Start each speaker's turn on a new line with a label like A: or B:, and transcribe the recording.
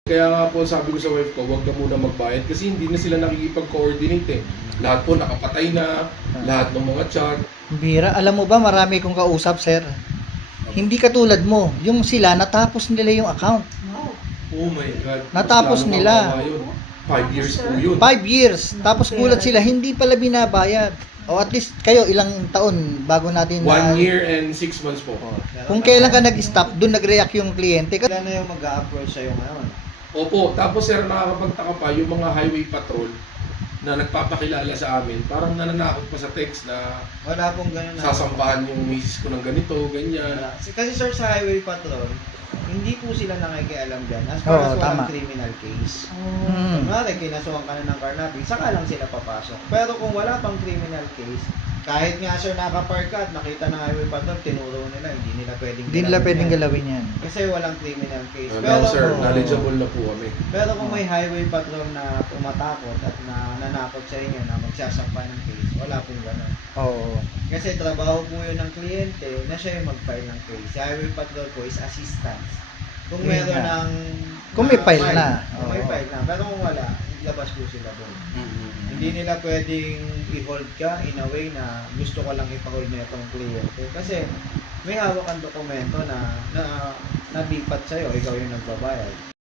A: Kaya nga po sabi ko sa wife ko, huwag na muna magbayad kasi hindi na sila nakikipag-coordinate eh. Lahat po nakapatay na, lahat ng mga chat.
B: Bira, alam mo ba, marami kong kausap, sir. Hindi katulad mo, yung sila natapos nila yung account.
A: Oh my God.
B: Natapos
A: Mas lalo
B: nila.
A: kawawa yun. 5 years po yun.
B: 5 years, tapos gulat sila, hindi pala binabayad. O at least kayo, ilang taon bago natin
A: 1 year and 6 months po.
B: Kung kailan ka nag-stop, doon nag-react yung kliyente.
C: Sila na yung mag-a-approach sa'yo ngayon.
A: Opo, tapos sir, nakakapagtaka pa yung mga highway patrol na nagpapakilala sa amin, parang nananakot pa sa text na
C: Wala pong ganun.
A: sasampahan yung misis ko ng ganito, ganyan.
C: Wala. Kasi sir, sa highway patrol, hindi po sila nakikialam dyan. As far as walang
B: tama.
C: criminal case.
B: Hmm.
C: Kunwari, kinasuhan ka na ng carnapping, saka lang sila papasok. Pero kung wala pang criminal case, kahit nga sir nakapark ka at nakita ng highway patrol, tinuro nila, hindi nila pwedeng
B: Hindi nila pwedeng galawin yan.
C: Kasi walang criminal case.
A: Now sir,
B: Oo.
A: knowledgeable na po kami.
C: Pero kung may highway patrol na pumatakot at na nanakot sa inyo na magsasampa ng case, wala pong ganun.
B: Oo.
C: Kasi trabaho po yun ng kliyente na siya yung mag-file ng case. Si highway patrol po is assistance. Kung
B: Yun
C: meron
B: nga.
C: ng
B: Kung may file na.
C: Kung may
B: Oo.
C: file na. Pero kung wala, labas po sila doon.
A: Mm-hmm.
C: Hindi nila pwedeng i-hold ka in a way na gusto ko lang ipa-hold na itong kliyente. Kasi may hawak ang dokumento na nalipat sa'yo, ikaw yung nagbabayad.